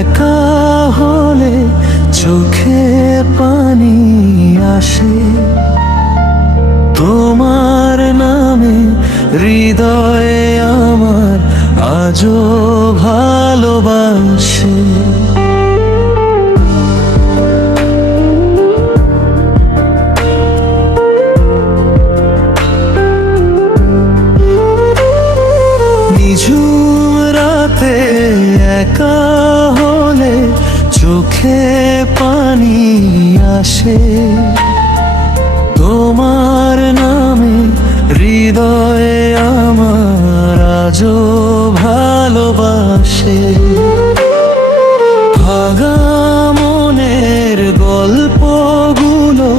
একা হলে চোখে পানি আসে, তোমার নামে হৃদয়ে আমার আজও ভালোবাসে। নিঝুম রাতে একা হলে চোখে পানি আসে, তোমার নামে হৃদয়ে আমার আজও ভালোবাসে। ভাঙা মনের গল্পগুলো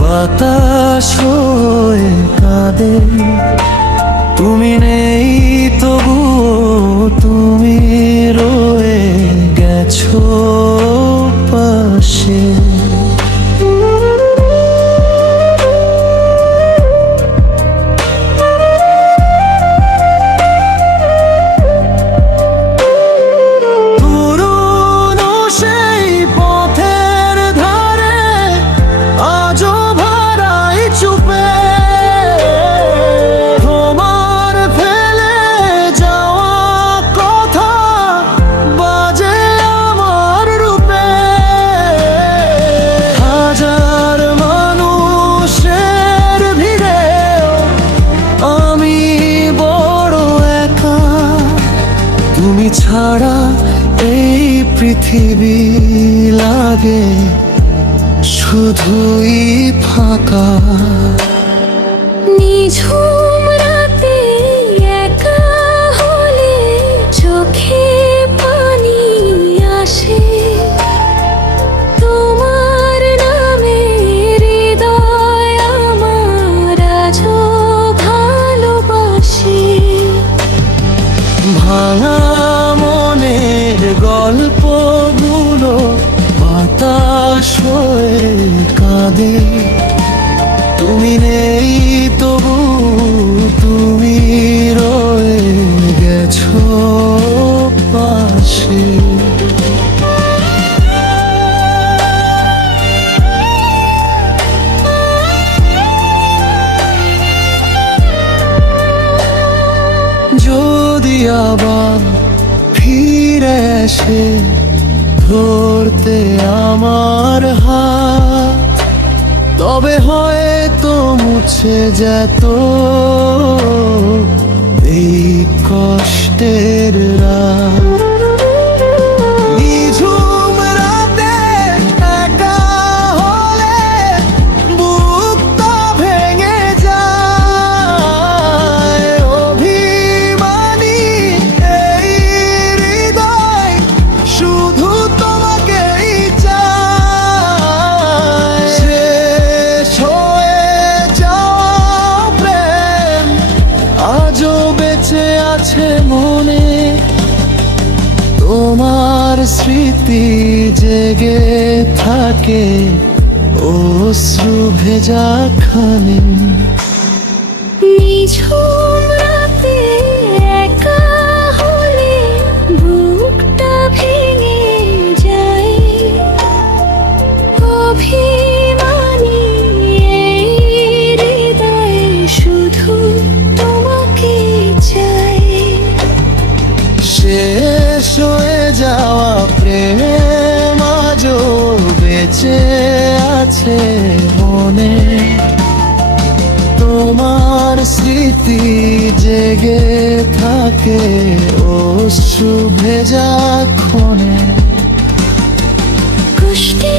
বাতাস হয়ে কাঁদে, তুমি নেই তবুও তুমি রয়ে গেছো পাশে। পুরনো সেই পথের ধারে আজও ভাড়াই চুপে, তোমার ফেলে যাওয়া কথা বাজে আমার রূপে। হাজার মানুষের ভিড়ে আমি বড় একা, তুমি ছাড়া এই পৃথিবী লাগে শুধুই ফাঁকা। নিঝুম রাতে একা হলে চোখে পানি আসে, তোমার নামে হৃদয় আমার আজও ভালোবাসে। ভাঙা মনের গল্পগুলো বাতাস হয়ে কাঁদে, তুমি নেই তবু তুমি রয়ে গেছো পাশে। যদি আবার ফিরে এসে ধরতে আমার হাত, তবে হয়তো মুছে যেত এই কষ্টের রাত। নিঝুম রাতে একা হলে বুকটা ভেঙে যায়, অভিমানী এই হৃদয় শুধু তোমাকেই চায়। শেষ হয়ে যাওয়া প্রেম আজও বেঁচে আছে মনে, তোমার স্মৃতি জেগে থাকে অশ্রু ভেজা খানে। নিঝুম রাতে একা হলে বুকটা ভেঙে যায়, অভিমানী এই হৃদয় শুধু তোমাকে চাই। শেষ হয়ে যাওয়া প্রেম আজও বেঁচে আছে মনে, তোমার স্মৃতি জেগে থাকে অশ্রু ভেজা ক্ষণে। কষ্টে